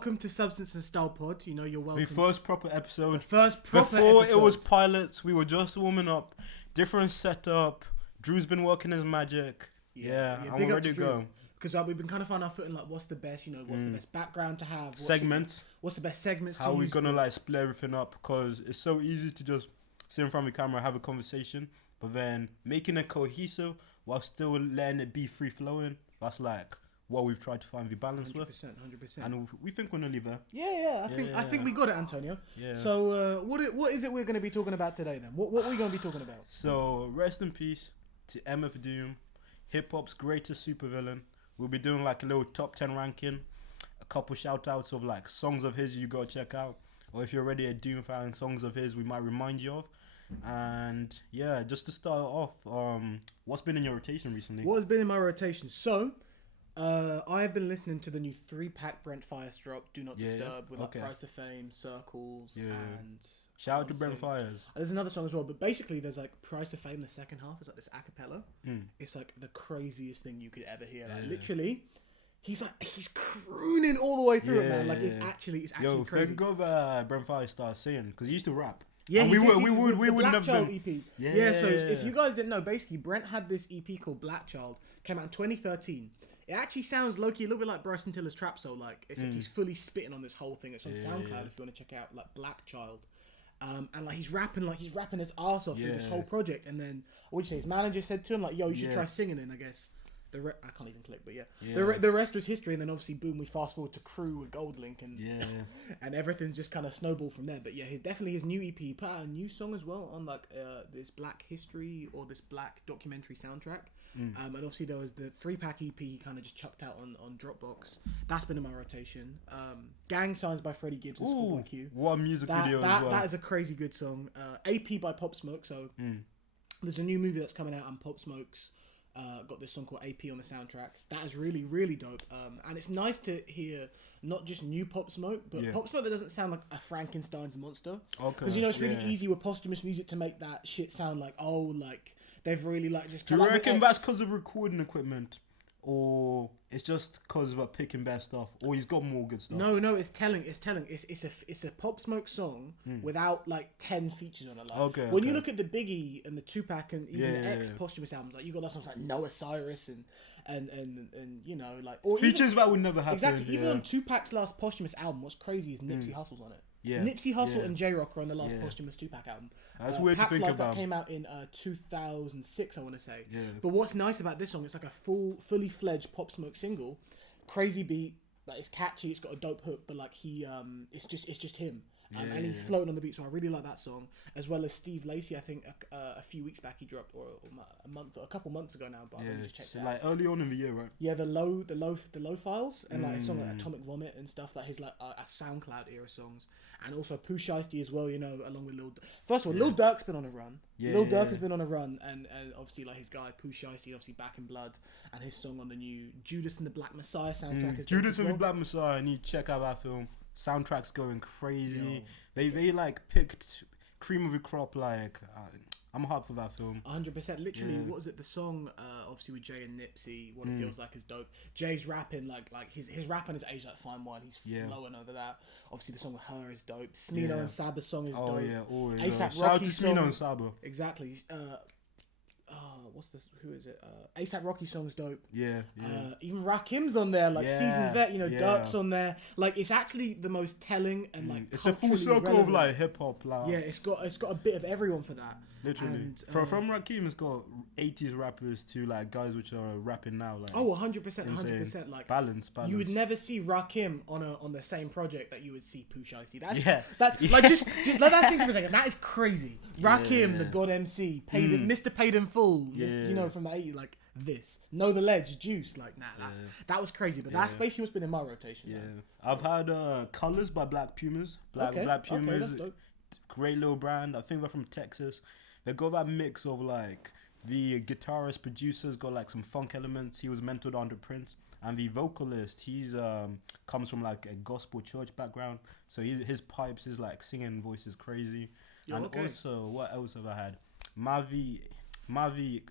welcome to Substance and Style Pod. You know, you're welcome. The first proper episode. Before it was pilots, we were just warming up. Different setup. Drew's been working his magic. Yeah, I'm ready to go. Because we've been kind of finding our footing, like, what's the best, what's the best background to have? Segments. What's the best segments to use? How are we going to, like, split everything up? Because it's so easy to just sit in front of the camera, have a conversation, but then making it cohesive while still letting it be free-flowing, that's, like, what we've tried to find the balance 100%, with. 100%. And we think we're nearly there. I think we got it, Antonio. Yeah. So, what is it we're going to be talking about today, then? What are we going to be talking about? So, rest in peace to MF Doom, hip-hop's greatest supervillain. We'll be doing like a little top 10 ranking, a couple shout outs of like songs of his you gotta check out, or if you're already a Doom fan, songs of his we might remind you of. And yeah, just to start off, what's been in your rotation recently? What has been in my rotation? So, I have been listening to the new 3-pack Brent Fires drop, Do Not Disturb, with like Price of Fame, Circles, and... Shout out to Brent Fires. There's another song as well, but basically there's like Price of Fame, the second half is like this acapella. It's like the craziest thing you could ever hear. Like literally, he's crooning all the way through it, man. Like it's actually Yo, crazy. thank God Brent Fires started singing, because he used to rap. Yeah, and we wouldn't have Child been. EP. Yeah, so if you guys didn't know, basically Brent had this EP called Black Child, came out in 2013. It actually sounds low-key a little bit like Bryson Tiller's Trap Soul, like except he's fully spitting on this whole thing. It's on SoundCloud if you want to check out like Black Child. And like he's rapping his ass off through this whole project, and then what'd you say? His manager said to him like, "Yo, you should try singing." And I guess I can't even click, but the rest was history. And then obviously, boom, we fast forward to Crew with Goldlink, and and everything's just kind of snowballed from there. But yeah, definitely his new EP, he put out a new song as well on like this Black History or this Black documentary soundtrack. And obviously there was the 3-pack EP he kind of just chucked out on Dropbox. That's been in my rotation. Gang Signs by Freddie Gibbs and Schoolboy Q. What a music video as well. That is a crazy good song. AP by Pop Smoke. So there's a new movie that's coming out, and Pop Smoke's got this song called AP on the soundtrack. That is really, really dope. And it's nice to hear not just new Pop Smoke, but Pop Smoke that doesn't sound like a Frankenstein's monster. Because it's really easy with posthumous music to make that shit sound like, they've really like just. Do you reckon that's because of recording equipment, or it's just because of picking best stuff, or he's got more good stuff? No, it's telling. It's a Pop Smoke song without like 10 features on it. Like, when you look at the Biggie and the 2-pack and even the X posthumous albums, like you got that songs like Noah Cyrus and like or features even, that would never happen. Exactly. Even on 2-pack's last posthumous album, what's crazy is Nipsey Hussle's on it. Yeah. Nipsey Hussle and J-Rock are on the last posthumous 2-pack album. That's weird to think about. That came out in 2006, I want to say. Yeah. But what's nice about this song, it's like a fully fledged Pop Smoke single. Crazy beat, like it's catchy, it's got a dope hook, but like it's just him. And he's floating on the beat, so I really like that song. As well as Steve Lacy, I think a few weeks back he dropped, or a couple months ago now. But I just checked it out. Like early on in the year, right? Yeah, the low files and like a song like Atomic Vomit and stuff. Like his like a SoundCloud era songs, and also Pooh Shiesty as well. Along with First of all, Lil Durk's been on a run. Lil Durk has been on a run, and obviously like his guy Pooh Shiesty, obviously Back in Blood, and his song on the new Judas and the Black Messiah soundtrack. Judas and the Black Messiah. I need to check out that film. Soundtrack's going crazy. They like picked cream of the crop. Like I'm hot for that film. 100%. Literally, what was it? The song, obviously with Jay and Nipsey. What It Feels Like is dope. Jay's rapping like his rap on his age like fine wine. He's flowing over that. Obviously, the song with Her is dope. Smino and Saba's song is dope. Always. A$AP Shout out to Rocky's Smino song. and Saba. Exactly. What's this? Who is it? A$AP Rocky song's dope. Even Rakim's on there, like seasoned vet. Durk's on there. Like it's actually the most telling and like it's a full circle relevant. Of like hip hop. Like, it's got a bit of everyone for that. Literally, and, from Rakim, it's got 80s rappers to like guys which are rapping now. Like 100%. Like balance. You would never see Rakim on the same project that you would see Pooh Shiesty. Like just let that sink for a second. That is crazy. Rakim, the God MC, Mr. Paid in Full. From the 80s, like this. Know the Ledge, Juice. Like that was crazy. But that's basically what's been in my rotation. I've had Colors by Black Pumas. Black Pumas. That's dope. Great little brand. I think they're from Texas. They got that mix of like the guitarist producer's got like some funk elements. He was mentored under Prince, and the vocalist he's comes from like a gospel church background. So his pipes, his like singing voice is crazy. Also, what else have I had? Mavi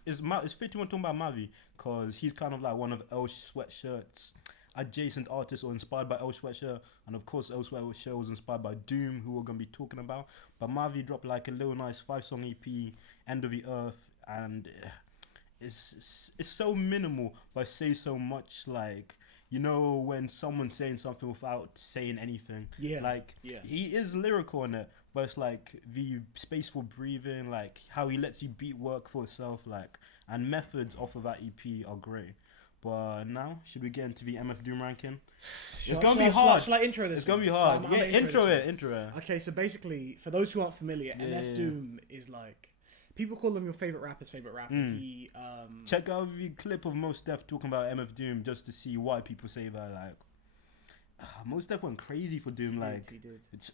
is 51 talking about Mavi because he's kind of like one of L Sweatshirt's adjacent artists or inspired by El Sweatshirt, and of course El Sweatshirt was inspired by Doom, who we're gonna be talking about. But Mavi dropped like a little nice 5-song EP, End of the Earth, and it's so minimal, but says so much. Like, you know, when someone's saying something without saying anything, he is lyrical in it, but it's like the space for breathing, like how he lets you beat work for itself, like, and methods off of that EP are great. But now, should we get into the MF Doom ranking? It's gonna be hard. Shall I intro this? It's gonna be hard. I'm intro it. Okay, so basically, for those who aren't familiar, MF Doom is like, people call him your favorite rapper's favorite rapper. He check out the clip of Mos Def talking about MF Doom just to see why people say that. Like, Mos Def went crazy for Doom. He did. It's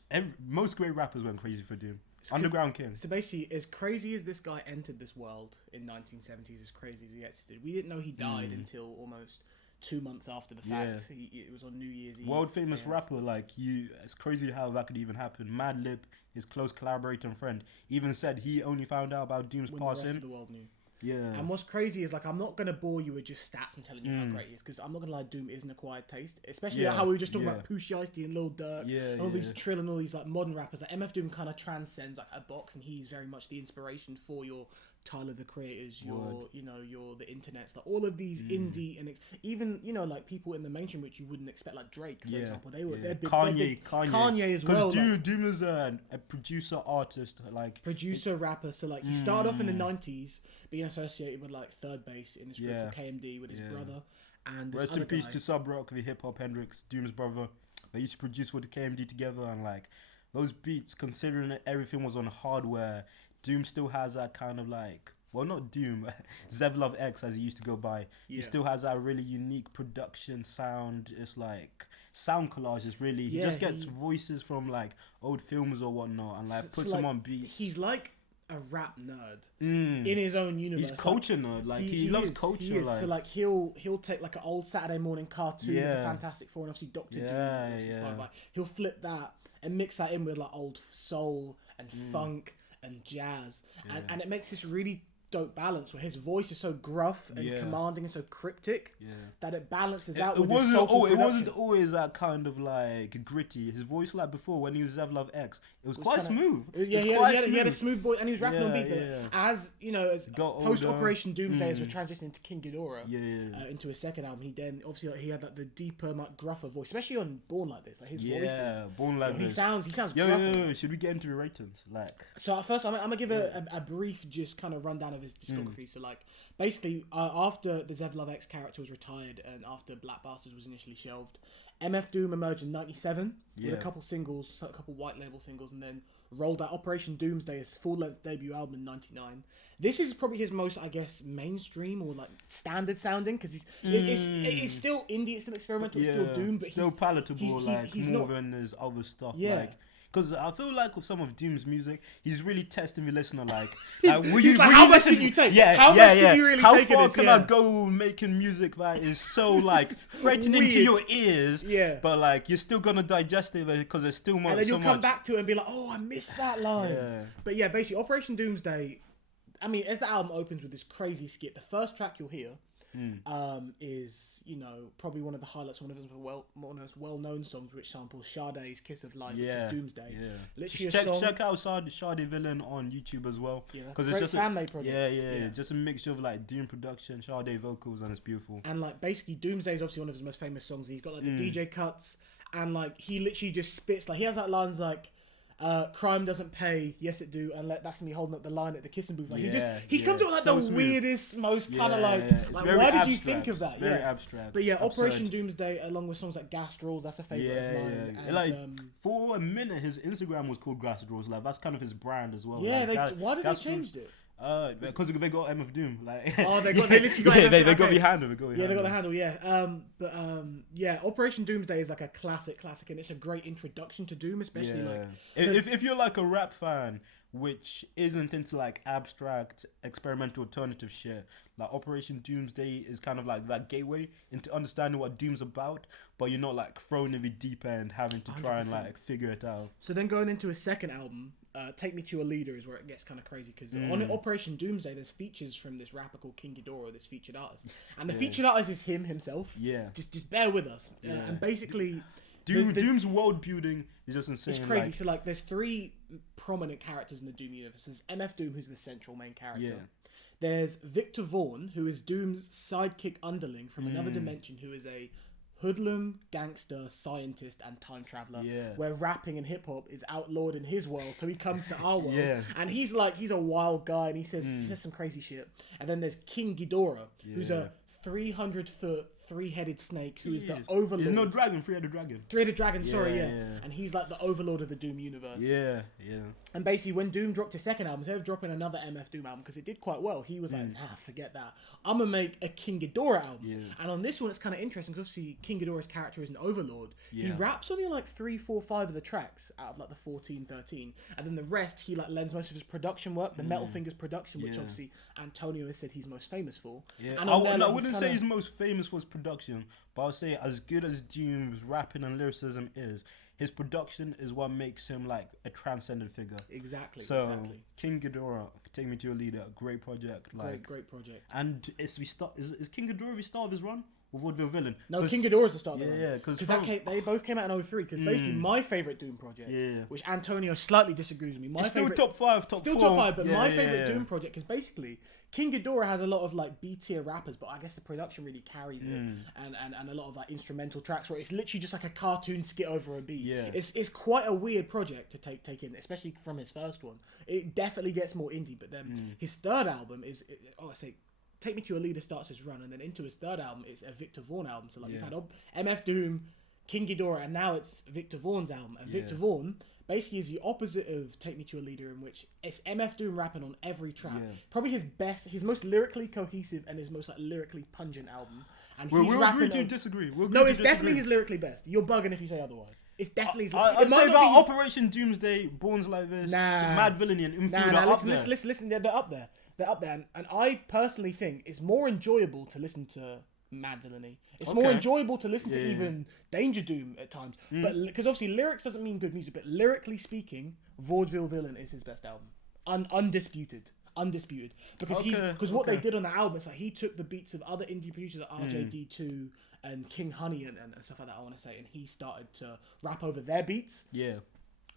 most great rappers went crazy for Doom. Underground King. So basically, as crazy as this guy entered this world in 1970s, as crazy as he exited, we didn't know he died until almost 2 months after the fact. It was on New Year's Eve. World famous rapper, like, it's crazy how that could even happen. Madlib, his close collaborator and friend, even said he only found out about Doom's when passing. The rest of the world knew. Yeah. And what's crazy is, like, I'm not going to bore you with just stats and telling you how great he is, because I'm not going to lie, Doom is an acquired taste. Especially how we were just talking about Pooh Shiesty and Lil Durk, and all these Trill and all these, like, modern rappers. Like, MF Doom kind of transcends, like, a box, and he's very much the inspiration for your Tyler, the Creators, your the internets, like, all of these indie, and even, you know, like, people in the mainstream which you wouldn't expect, like Drake, for example. They're big. Kanye as well. Because Doom is a producer, artist, like... Producer, rapper. So, like, he started off in the 90s being associated with, like, Third Base in his group of KMD with his brother. And this Rest in peace guy. to Sub Rock, the hip hop Hendrix, Doom's brother. They used to produce with the KMD together, and, like, those beats, considering that everything was on hardware, Doom still has that kind of, like... Well, not Doom, Zevlov X, as he used to go by. He still has that really unique production sound. It's like sound collages, really. He just gets voices from, like, old films or whatnot, and, like, puts them on beats. He's like a rap nerd in his own universe. He's culture nerd. Like, he loves culture. He is. Like. So, like, he'll take, like, an old Saturday morning cartoon, the Fantastic Four, and obviously Dr. Doom. He'll flip that and mix that in with, like, old soul and funk and jazz, and it makes this really dope balance where his voice is so gruff and commanding and so cryptic that it balances out with his soulful production. It wasn't always that kind of, like, gritty. His voice, like, before when he was Zevlov X, it was quite smooth. He had a smooth voice, and he was rapping on beat. But as you know, post Operation Doomsday, as we're transitioning into King Ghidorah, into his second album, he then obviously, like, he had, like, the deeper, like, gruffer voice, especially on Born Like This. Like, his voice is Born Like This. He sounds gruff. Should we get into the ratings? Like, so first, I'm gonna give a brief, just kind of rundown of his discography. So, like, basically, after the Zevlov X character was retired and after Black Bastards was initially shelved, MF Doom emerged in 97 with a couple singles, a couple white label singles, and then rolled out Operation Doomsday, his full-length debut album in 99. This is probably his most, I guess, mainstream or, like, standard sounding, because it's still indie, it's still experimental, it's still Doom, but still palatable, he's more than his other stuff. Like, because I feel like with some of Doom's music, he's really testing the listener. Like, how much can you take? How much can you really take? How far can I go making music that is so, like, threatening to your ears? But, like, you're still gonna digest it because there's still more. And then you'll come back to it and be like, oh, I missed that line. But yeah, basically, Operation Doomsday. I mean, as the album opens with this crazy skit, the first track you'll hear is, you know, probably one of the highlights, one of his well-known songs, which samples Sade's Kiss of Life, which is Doomsday. Literally check out Sade Villain on YouTube as well, because it's just a fan-made project. Just a mixture of, like, Doom production, Sade vocals, and it's beautiful. And, like, basically Doomsday is obviously one of his most famous songs. He's got, like, the DJ cuts, and, like, he literally just spits, like, he has, like, lines like, crime doesn't pay, yes it do, and that's me holding up the line at the kissing booth. Like, he comes up with, like, so the weirdest, most kind of like why did you think of that? Very abstract. But Operation Doomsday, along with songs like Gas Draws, that's a favorite of mine. And, like, for a minute, his Instagram was called Gas Draws. Like, that's kind of his brand as well. Why did they change it? Because they got MF Doom, like. They literally got they got the handle. They got the handle. Operation Doomsday is, like, a classic, and it's a great introduction to Doom, especially like if you're, like, a rap fan, which isn't into like abstract experimental alternative shit. Like Operation Doomsday is kind of like that gateway into understanding what Doom's about, but you're not like thrown in the deep end having to try and 100%. like figure it out. So then going into his second album, Take Me to a Leader is where it gets kind of crazy, because on Operation Doomsday there's features from this rapper called King Ghidorah, this featured artist, and the featured artist is him himself. Yeah. Just bear with us. And basically Doom's world building is just insane. it's crazy. Like, So like there's three prominent characters in the Doom universe. There's MF Doom, who's the central main character. Yeah. There's Victor Vaughan, who is Doom's sidekick underling from another dimension, who is a hoodlum, gangster, scientist, and time traveler. Yeah. Where rapping and hip hop is outlawed in his world, so he comes to our world. Yeah. And he's a wild guy, and he says some crazy shit. And then there's King Ghidorah, who's a 300-foot, three-headed snake, who is the overlord. He's no dragon, three-headed dragon. Three-headed dragon, sorry, Yeah, yeah. yeah. And he's like the overlord of the Doom universe. Yeah. And basically, when Doom dropped his second album, instead of dropping another MF Doom album, because it did quite well, he was like, nah, forget that. I'm going to make a King Ghidorah album. Yeah. And on this one, it's kind of interesting, because obviously King Ghidorah's character is an overlord. He Yeah. raps only like 3, 4, 5 of the tracks out of like the 14, 13. And then the rest, he like lends most of his production work, the Metal Fingers production, which Yeah. obviously Antonio has said he's most famous for. Yeah. And I on there, like, wouldn't he's say kinda- he's most famous for his production, but I would say as good as Doom's rapping and lyricism is, his production is what makes him like a transcendent figure. Exactly, So exactly. King Ghidorah, Take Me to Your Leader, great project. Like, Great project. and is King Ghidorah the start of his run? With Vaudeville Villain? No, 'Cause- King Ghidorah's the start of the run. Yeah, because they both came out in 03, because basically my favourite Doom project, Yeah. which Antonio slightly disagrees with me, my it's still favourite, top 5, top still 4. top 5, but my Yeah, favourite yeah. Doom project, because basically King Ghidorah has a lot of like B-tier rappers, but I guess the production really carries it, and a lot of like instrumental tracks where it's literally just like a cartoon skit over a beat. Yeah. It's quite a weird project to take in, especially from his first one. It definitely gets more indie, but then his third album is, Take Me to Your Leader starts his run, and then into his third album, it's a Victor Vaughan album. So like you've had MF Doom, King Ghidorah, and now it's Victor Vaughan's album. And Victor Vaughan basically is the opposite of Take Me to Your Leader, in which it's MF Doom rapping on every track. Yeah. Probably his most lyrically cohesive and his most like lyrically pungent album. And We'll he's agree rapping to on... disagree. We'll agree No, to it's definitely disagree. his lyrically best. You're bugging if you say otherwise. It's definitely his. I'd it might say not that be his... Operation Doomsday, Borns Like This, Nah. Mad Villainy, and Infield are up there. Listen. They're up there. They're up there, and I personally think it's more enjoyable to listen to Mad Villainy. It's more Okay. enjoyable to listen to Yeah. even Danger Doom at times. But because obviously lyrics doesn't mean good music, but lyrically speaking, Vaudeville Villain is his best album, undisputed. Because what they did on the album is like he took the beats of other indie producers like RJD2 and King Honey and stuff like that, I want to say, and he started to rap over their beats. Yeah.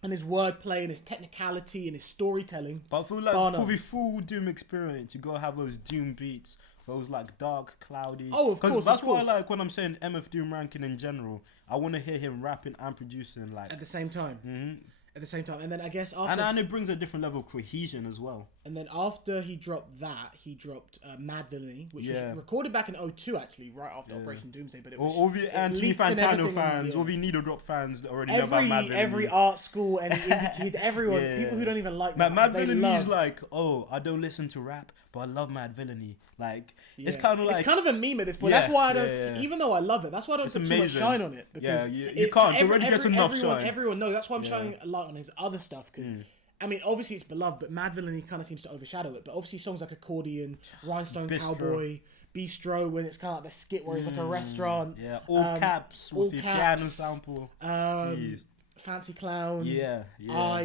And his wordplay and his technicality and his storytelling. But I feel like Bar for none. the full Doom experience, you gotta have those Doom beats, those like dark, cloudy. Oh, of course, that's of why course. like when I'm saying MF Doom ranking in general, I want to hear him rapping and producing like. At the same time. At the same time. And then I guess after... And it brings a different level of cohesion as well. And then after he dropped that, he dropped Mad Villainy, which Yeah. was recorded back in 02 actually, right after Operation Doomsday. But it was... All the it Anthony leaked and Fantano everything, fans, yeah. all the Needle Drop fans that already know about Mad Villainy. Every art school, any indie kid, everyone, Yeah. people who don't even like Mad they Villainy love. is like, oh, I don't listen to rap, but I love Mad Villainy. Like, it's Yeah. kind of like... It's kind of a meme at this point. Yeah, That's why I don't... yeah. Even though I love it, that's why I don't It's put too much amazing. shine on it. Because Yeah, you can't. It already gets enough everyone, shine. Everyone knows. That's why I'm shining a light on his other stuff. Because, I mean, obviously it's beloved, but Mad Villainy kind of seems to overshadow it. But obviously songs like Accordion, Rhinestone Bistro. Cowboy, Bistro, when it's kind of like the skit where it's like a restaurant. Yeah, all caps with the piano sample. Jeez. Fancy Clown. Yeah.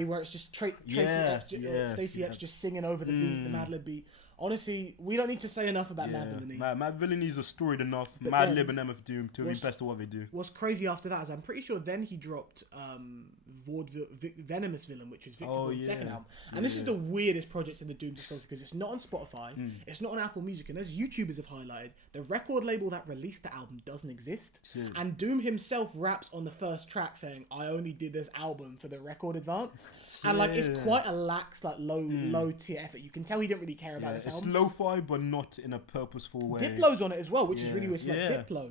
Where it's just Stacey X just singing over the beat, the Mad Lib beat. Honestly, we don't need to say enough about Mad Villainy. Mad Villainy is a storied enough. But Mad then- Lib and MF Doom to be best of what they do. What's crazy after that is I'm pretty sure then he dropped Vaudeville Venomous Villain, which was Victor Vaughan's second album. And this is the weirdest project in the Doom discography because it's not on Spotify, it's not on Apple Music, and as YouTubers have highlighted, the record label that released the album doesn't exist. And Doom himself raps on the first track saying, "I only did this album for the record advance." And like it's quite a lax, like low tier effort. You can tell he didn't really care about this It's album. lo-fi, but not in a purposeful way. Diplo's on it as well, which is really weird. Like Diplo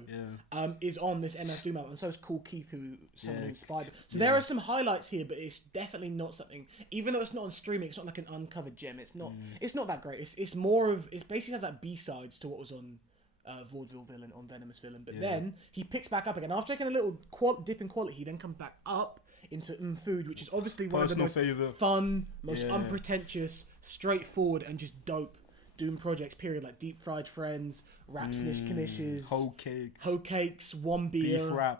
Yeah. is on this MF Doom album, and so is Cool Keith, who someone who inspired it. So there are some highlights here, but it's definitely not something. Even though it's not on streaming, it's not like an uncovered gem. It's not. It's not that great. It's more of. It's basically has like B-sides to what was on Vaudeville Villain on Venomous Villain. But then he picks back up again after taking a little dip in quality. He then comes back up into Food, which is obviously one Personal of the most favourite. fun, most unpretentious, straightforward, and just dope Doom projects, period. Like Deep Fried Friends, Raps Nishkanishes, Hoe Cakes, One Beer.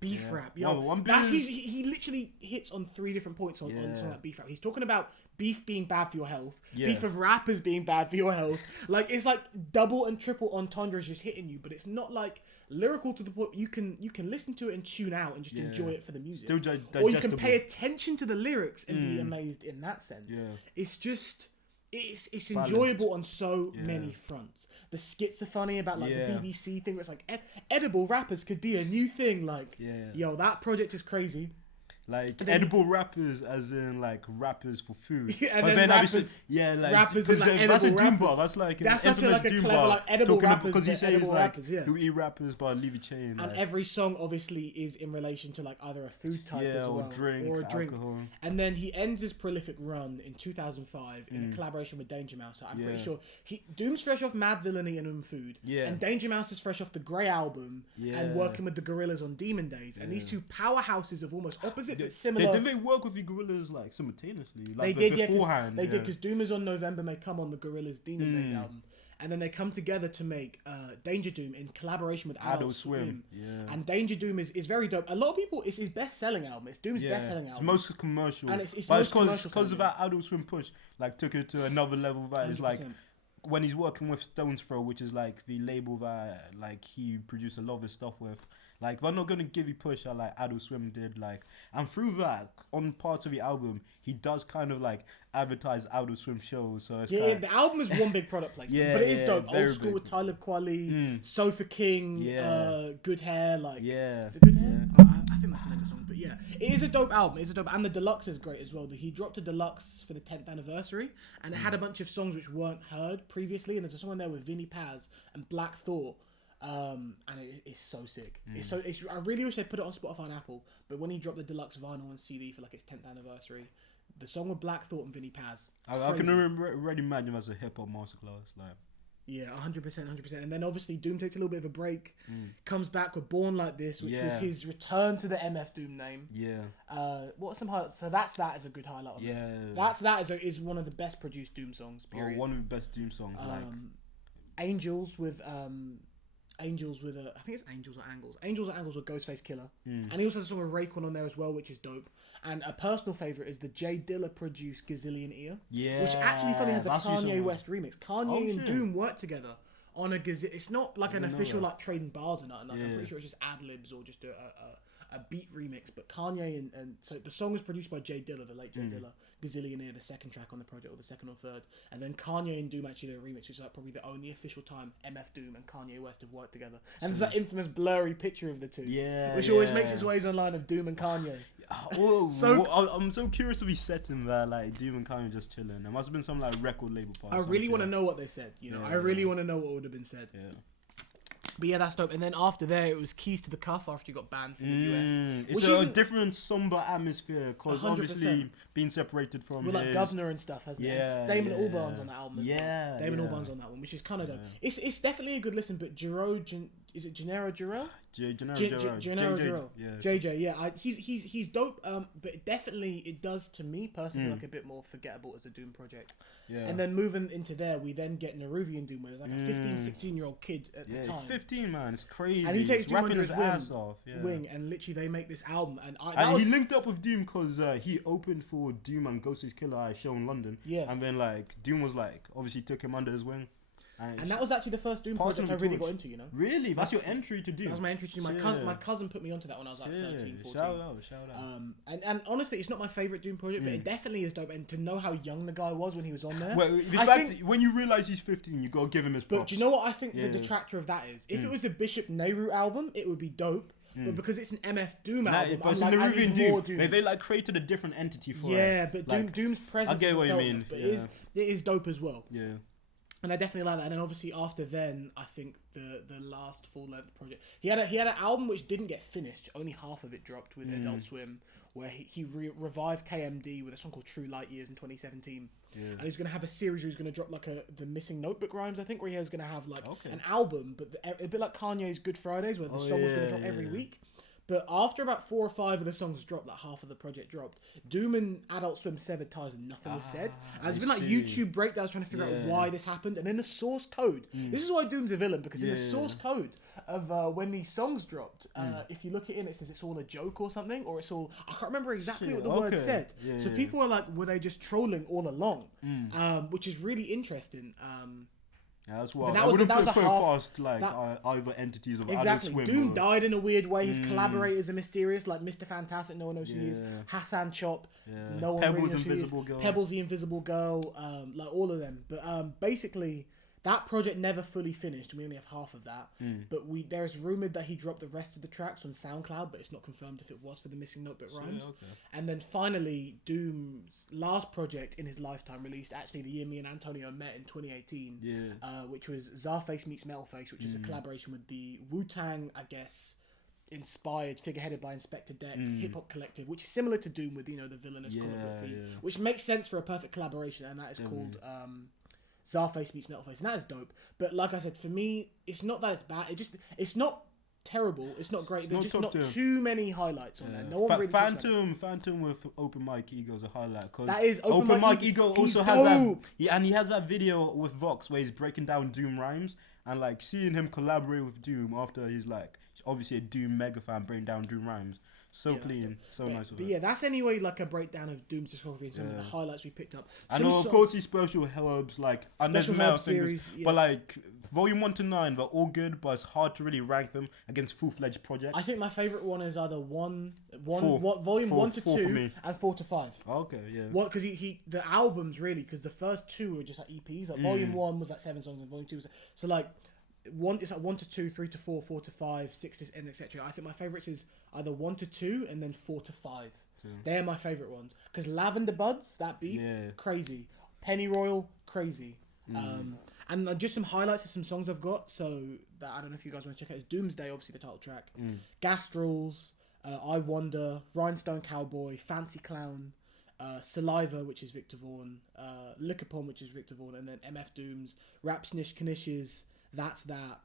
Beef rap. Yo, he literally hits on 3 different points on something like beef rap. He's talking about beef being bad for your health, beef of rappers being bad for your health. Like, it's like double and triple entendres just hitting you, but it's not like lyrical to the point you can listen to it and tune out and just enjoy it for the music. Or you can pay attention to the lyrics and be amazed in that sense. Yeah. It's just... It's enjoyable on so many fronts. The skits are funny about like the BBC thing where it's like edible rappers could be a new thing. Like, yo, that project is crazy. Like edible rappers, as in like rappers for food. Yeah, and then rappers, rappers in like edible rappers. That's like that's such a clever like edible rappers. Because he says like rappers, you eat rappers but leave a chain. And every song obviously is in relation to like either a food type as well, or a drink. Alcohol. And then he ends his prolific run in 2005 in a collaboration with Danger Mouse. So I'm pretty sure Doom's fresh off Mad Villainy and Food, and Danger Mouse is fresh off the Grey album and working with the Gorillaz on Demon Days. And these two powerhouses of almost opposite. But similar. Did they work with the Gorillaz like simultaneously? Like, they did, beforehand. They did, because Doom is on November May Come on the Gorillaz Demon Days album, and then they come together to make Danger Doom in collaboration with Adult Swim. Yeah. And Danger Doom is very dope. A lot of people, it's his best selling album. It's Doom's best selling album. It's most commercial, and it's because of that Adult Swim push, like took it to another level. That is like when he's working with Stones Throw, which is like the label that like he produced a lot of his stuff with. Like, they're not gonna give you push like Adult Swim did, like, and through that, on parts of the album, he does kind of like advertise Adult Swim shows. So it's the album is one big product placement, but it is dope. Old School with Talib Kweli, Sofa King, Good Hair, like, is it Good Hair? I think that's the name of the song, but yeah, it is a dope album. It's a dope, and the deluxe is great as well. He dropped a deluxe for the 10th anniversary, and it had a bunch of songs which weren't heard previously, and there's a song in there with Vinnie Paz and Black Thought. And it's so sick. I really wish they put it on Spotify and Apple. But when he dropped the deluxe vinyl and CD for like its 10th anniversary, the song with Black Thought and Vinnie Paz. I can already imagine as a hip hop masterclass. Like, yeah, 100%. And then obviously Doom takes a little bit of a break, comes back with Born Like This, which was his return to the MF Doom name. Yeah. What's some highlights? So that is a good highlight. That is one of the best produced Doom songs. Period. One of the best Doom songs. Angels with I think it's Angels or Angles with Ghostface Killer. And he also has a song with Raekwon on there as well, which is dope. And a personal favourite is the Jay Dilla produced Gazillion Ear. Yeah. Which actually funny has a Kanye West remix. Kanye and Doom worked together on a Gazillion. It's not like an official like trading bars or nothing. Like, I'm pretty sure it's just ad-libs or just a beat remix. But Kanye and so the song was produced by Jay Dilla, the late Jay Dilla. Gazillionaire, the second track on the project, or the second or third, and then Kanye and Doom actually did a remix, which is like probably the only official time MF Doom and Kanye West have worked together. And there's that infamous blurry picture of the two, which always makes its ways online of Doom and Kanye. I'm so curious of his setting there, like Doom and Kanye just chilling. There must have been some like record label part. I really want to know what they said. I really want to know what would have been said. Yeah. But yeah, that's dope. And then after there, it was Keys to the Cuff after you got banned from the US. It's a different somber atmosphere because obviously being separated from like Governor and stuff, hasn't it? Damon Albarn's on that album as well. Damon Albarn's on that one, which is kind of dope. It's definitely a good listen, but is it Gennaro Jarrell? JJ, he's dope. But definitely it does to me personally like a bit more forgettable as a Doom project. Yeah. And then moving into there, we then get Neruvian Doom, where there's like a 15, 16-year-old kid at the time. He's 15, man. It's crazy. And he takes Doom rapping his ass off. Wing, and literally they make this album. And he linked up with Doom because he opened for Doom and Ghostface Killer at a show in London. Yeah. And then like Doom was like obviously took him under his wing. And that was actually the first Doom project I really got into, Really? That's your entry to Doom? That was my entry to Doom. My cousin put me onto that when I was like 13, 14. Shout out. And honestly, it's not my favourite Doom project, but it definitely is dope. And to know how young the guy was when he was on there. Well, when you realise he's 15, you got to give him his props. But do you know what I think the detractor of that is? If it was a Bishop Nehru album, it would be dope. But because it's an MF Doom album, but I'm like, I need more Doom. They like created a different entity for it. Yeah, but Doom's presence. I get what you mean. But it is dope as well. Yeah. And I definitely like that. And then obviously after then, I think the last full length project, he had an album which didn't get finished. Only half of it dropped with Adult Swim, where he revived KMD with a song called True Light Years in 2017. Yeah. And he's gonna have a series where he's gonna drop like the Missing Notebook Rhymes, I think, where he's gonna have like an album, but a bit like Kanye's Good Fridays, where the song was gonna drop every week. But after about 4 or 5 of the songs dropped, like half of the project dropped, Doom and Adult Swim severed ties and nothing was said. And there's been like YouTube breakdowns trying to figure out why this happened. And in the source code, this is why Doom's a villain, because in the source code of when these songs dropped, if you look it in, it says it's all a joke or something, or it's all, I can't remember exactly what the word said. So people are like, were they just trolling all along? Which is really interesting. Yeah, that's why That I wouldn't was put a half, past like either entities of exactly. Adult Swim. Doom died in a weird way. His collaborators are mysterious, like Mr. Fantastic. No one knows who he is. Hassan Chop. No one Pebbles, really knows who he is. Invisible Girl. Pebbles, the Invisible Girl. Like all of them. But basically, that project never fully finished. We only have half of that. But there's rumored that he dropped the rest of the tracks on SoundCloud, but it's not confirmed if it was for the missing notebook rhymes. And then finally, Doom's last project in his lifetime released actually the year me and Antonio met in 2018, which was Czarface meets Metalface, which is a collaboration with the Wu-Tang, I guess, inspired, figureheaded by Inspector Deck, hip hop collective, which is similar to Doom with, the villainous comic book theme, which makes sense for a perfect collaboration, and that is called Czarface meets Metalface, and that is dope. But like I said, for me, it's not that it's bad. It's not terrible. It's not great. There's just not too many highlights on there. No one really Phantom with Open Mic Ego is a highlight, because that is Open Mic Ego also has that. Yeah, and he has that video with Vox where he's breaking down Doom rhymes, and like seeing him collaborate with Doom after he's like obviously a Doom mega fan, breaking down Doom rhymes. So clean, so nice. But yeah, that's anyway like a breakdown of Doom's discography and some of the highlights we picked up. I know, of course, these special herbs, like Special Herb series, but like Volume 1 to 9, they're all good, but it's hard to really rank them against full-fledged projects. I think my favourite one is either Volume 1 to 2 and 4 to 5. Okay, yeah. Because the albums really, because the first 2 were just like EPs. Like Volume 1 was like 7 songs, and Volume 2 was so like it's like 1 to 2, 3 to 4, 4 to 5, 6 to and etc. I think my favourites is either 1 to 2 and then 4 to 5. They're my favourite ones, because Lavender Buds, that beat, crazy. Pennyroyal, crazy. And just some highlights of some songs I've got. So that I don't know if you guys want to check out. It's Doomsday, obviously the title track. Gastrels, I Wonder, Rhinestone Cowboy, Fancy Clown, Saliva, which is Victor Vaughan, Liquor Pond, which is Victor Vaughan, and then MF Dooms, Rap Snish Knishes, That's That,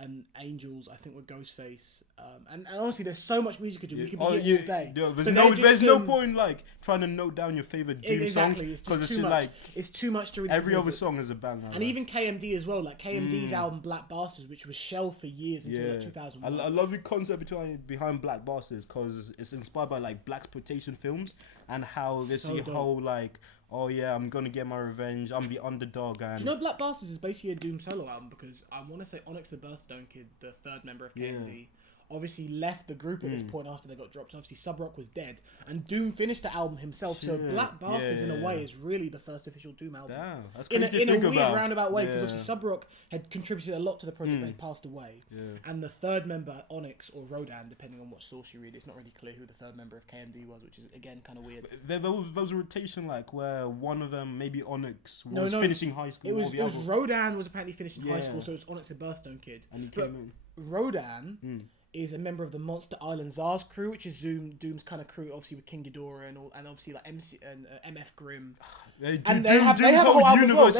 and Angels, I think, with Ghostface. And honestly, there's so much music to do. We could be here all day. There's no point like trying to note down your favorite Doom songs, because it's too much. Like it's too much to read. Every other song is a banger. And even KMD as well, like KMD's album Black Bastards, which was shelved for years until like 2001. I love the concept behind Black Bastards, because it's inspired by like blaxploitation films, and how this whole like, oh yeah, I'm gonna get my revenge, I'm the underdog. And do you know Black Bastards is basically a Doom solo album, because I want to say Onyx the Birthstone Kid, the third member of KMD, obviously left the group at this point after they got dropped. Obviously Sub Rock was dead, and Doom finished the album himself. So Black Bastards in a way is really the first official Doom album. Damn, that's in crazy a weird about. Roundabout way, because obviously Sub Rock had contributed a lot to the project, but he passed away. And the third member, Onyx or Rodan, depending on what source you read, it's not really clear who the third member of KMD was, which is again kind of weird. There was a rotation like where one of them, maybe Onyx, was finishing high school. It was Rodan was apparently finishing high school, so it was Onyx the Birthstone Kid. And he came in. Rodan is a member of the Monster Island Czars crew, which is Doom's kind of crew, obviously with King Ghidorah and obviously like MC and MF Grimm. They have a whole album as well.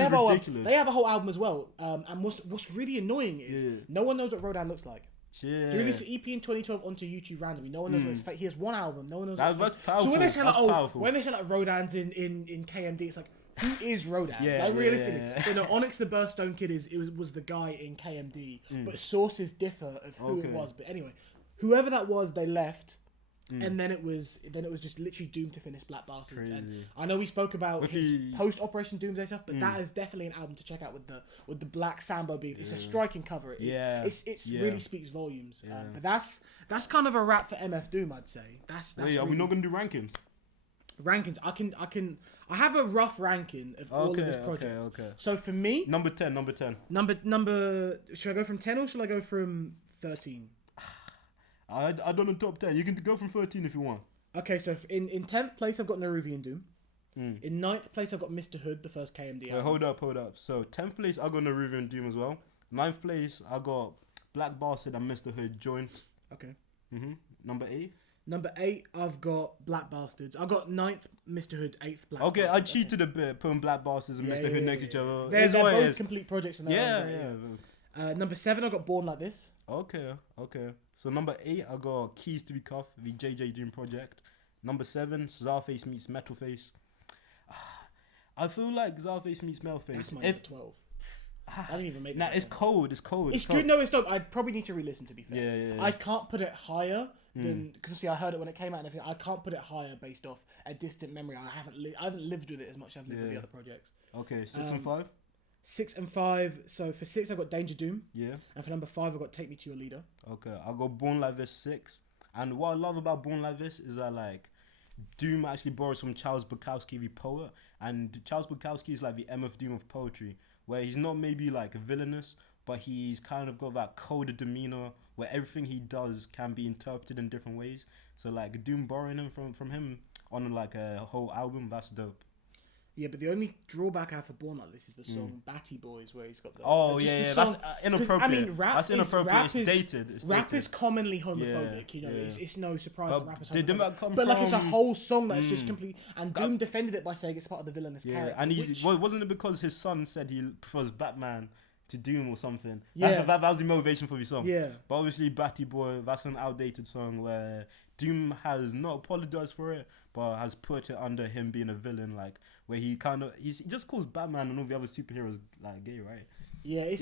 They have a whole album as well. And what's really annoying is no one knows what Rodan looks like. He released an EP in 2012 onto YouTube randomly. No one knows what his face. He has one album. No one knows. That's powerful. So when they say like Rodan's in KMD, it's like, who is Rodan? Realistically, Onyx the Birthstone Kid was the guy in KMD, but sources differ of who it was. But anyway, whoever that was, they left, and then it was just literally Doom to finish Black Bastards. And I know we spoke about his post Operation Doomsday stuff, but that is definitely an album to check out with the black Sambo beat. It's a striking cover. It really speaks volumes. But that's kind of a wrap for MF Doom, I'd say. That's are we not gonna do rankings? Rankings. I have a rough ranking of all of his projects. Okay. So for me, number 10. Number. Should I go from 10 or should I go from 13? I don't know top 10. You can go from 13 if you want. Okay, so in 10th place I've got Neruvian Doom. In 9th place I've got Mr. Hood, the first KMD album. Hold up. So 10th place I got Neruvian Doom as well. 9th place I got Black Bastard and Mr. Hood joined. Okay. Number 8. Number 8, I've got Black Bastards. I got 9th Mr. Hood, 8th Black Bastards. I cheated a bit, putting Black Bastards and Mr. Hood next to each other. They're both complete projects in their own right. Yeah. Number 7, I got Born Like This. Okay. So number 8, I got Keys to Be Cuff, the JJ Doom project. Number 7, Czarface meets Metalface. I feel like Czarface meets Metalface. That's my number 12. I didn't even make Nah, it's cold. It's cold. It's good. No, it's dope. I probably need to re-listen, to be fair. Yeah. I can't put it higher than, because see, I heard it when it came out and everything. I can't put it higher based off a distant memory. I haven't lived with it as much as I've lived with the other projects. Okay, 6 and 5. 6 and 5. So for 6, I've got Danger Doom. Yeah. And for number 5, I've got Take Me to Your Leader. Okay, I'll go Born Like This 6. And what I love about Born Like This is that like Doom actually borrows from Charles Bukowski, the poet, and Charles Bukowski is like the MF Doom of poetry, where he's not maybe like villainous, but he's kind of got that coded demeanor where everything he does can be interpreted in different ways. So like Doom borrowing him from him on like a whole album, that's dope. Yeah, but the only drawback I have for Born Like This is the song Batty Boys, where he's got the... the song, that's inappropriate. I mean, that's inappropriate. It's dated. Rap is commonly homophobic, you know. Yeah. It's no surprise that rap is did homophobic. that come but like, from... it's a whole song that's just complete... And Doom defended it by saying it's part of the villainous character. And wasn't it because his son said he prefers Batman to Doom or something? Yeah. That was the motivation for the song. Yeah. But obviously, Batty Boy, that's an outdated song where Doom has not apologized for it, but has put it under him being a villain, like where he just calls Batman and all the other superheroes like gay, right? Yeah, it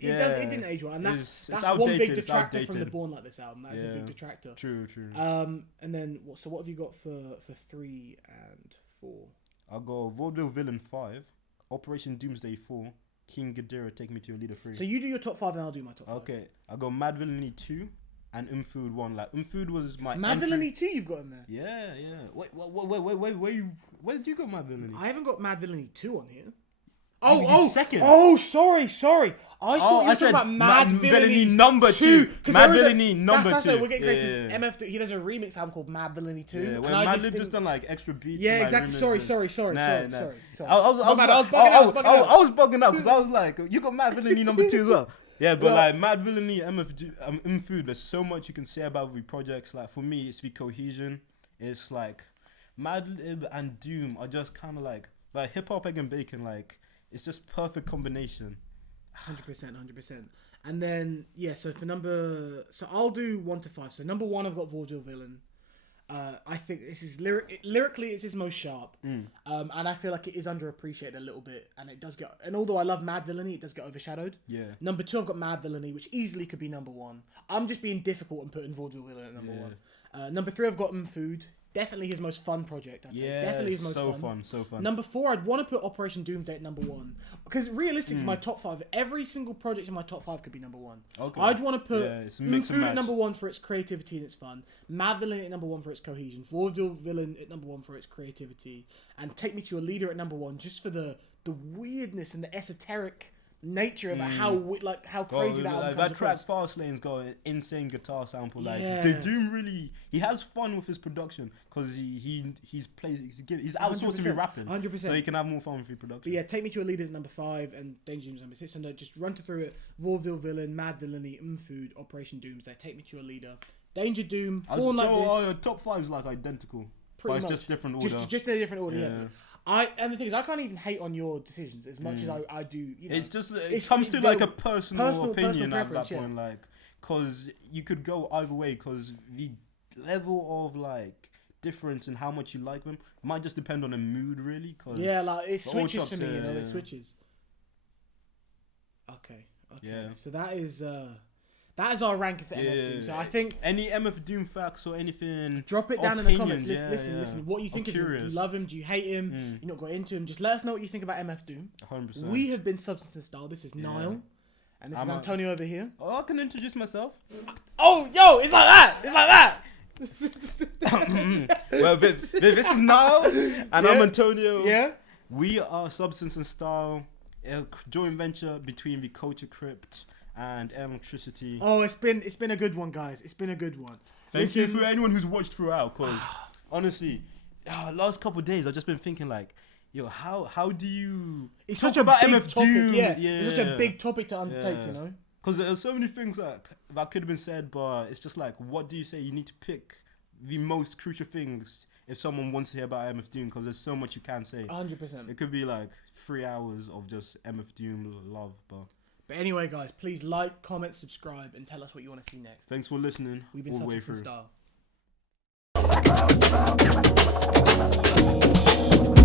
didn't age well, and that's outdated, one big detractor from the Born Like This album. That is a big detractor. True. And then what have you got for 3 and 4? I'll go Vaudeville Villain 5, Operation Doomsday 4, King Ghidorah Take Me to Your Leader 3. So you do your top 5 and I'll do my top 5. Okay, I'll go Mad Villainy 2 and Food 1. Like Food was my Mad Villainy 2 you've got in there. Yeah. Wait, where did you go Mad Villainy? I haven't got Mad Villainy 2 on here. Second. Oh, sorry. I thought you were talking about Mad Villainy number 2. Mad Villainy number 2. That's we're getting great. MF, there's a remix album called Mad Villainy 2. Yeah, where Mad Lib just done like extra beats. Yeah, exactly. Sorry. Nah. I was bugging out because I was like, you got Mad Villainy number 2 as well. Yeah, but like Mad Villainy, Food, there's so much you can say about the projects. Like for me, it's the cohesion. It's like Mad Lib and Doom are just kind of like hip hop, egg and bacon. Like it's just perfect combination. 100%. And then so I'll do 1 to 5. So number 1, I've got Vaudeville Villain. I think this is lyrically it's his most sharp, and I feel like it is underappreciated a little bit, and it does get. And although I love Mad Villainy, it does get overshadowed. Yeah. Number 2, I've got Mad Villainy, which easily could be number 1. I'm just being difficult and putting Vaudeville Villain at number 1. Number 3, I've got Food. Definitely his most fun project. Definitely his most fun. So fun. Number 4, I'd want to put Operation Doomsday at number 1 because realistically, my top 5, every single project in my top 5 could be number 1. Okay. I'd want to put Food at number 1 for its creativity and its fun. Mad Villain at number 1 for its cohesion. Vaudeville Villain at number 1 for its creativity, and Take Me to Your Leader at number 1 just for the weirdness and the esoteric nature of how crazy that album that track Fastlane's got an insane guitar sample. Like the Doom really, he has fun with his production because he's outsourcing the rapping 100%, so he can have more fun with the production. But Take Me to Your Leader is number 5 and Danger Doom is number 6. And just run through it: Vaudeville Villain, Mad Villainy, Food, Operation Doomsday, Take Me to Your Leader, Danger Doom, Born Like This. Your top 5 is like identical, pretty but much. It's just different order. Just in a different order. Yeah. And the thing is, I can't even hate on your decisions as much as I do. You know, it's just it comes to like a personal opinion at that point, like because you could go either way because the level of like difference in how much you like them might just depend on the mood, really. Cause like it switches for me, you know, it switches. Okay. Yeah. So that is our ranking for MF Doom. So I think any MF Doom facts or anything, drop it down in the comments. Listen. What you think of him? Do you love him? Do you hate him? You're not got into him? Just let us know what you think about MF Doom. 100%. We have been Substance and Style. This is Niall, and this is Antonio over here. Oh, I can introduce myself. Oh, yo, it's like that. Well, this is Niall, and I'm Antonio. Yeah. We are Substance and Style, a joint venture between the Culture Crypt and Electricity. Oh, it's been a good one, guys. It's been a good one. Thank you for anyone who's watched throughout, because honestly, last couple of days I've just been thinking like, yo, how do you? It's such a big topic. It's such a big topic to undertake, you know. Because there's so many things that could have been said, but it's just like, what do you say? You need to pick the most crucial things if someone wants to hear about MF Doom, because there's so much you can say. 100%. It could be like 3 hours of just MF Doom love, but But anyway, guys, please like, comment, subscribe, and tell us what you want to see next. Thanks for listening. We've been all the way Substance through. and Style.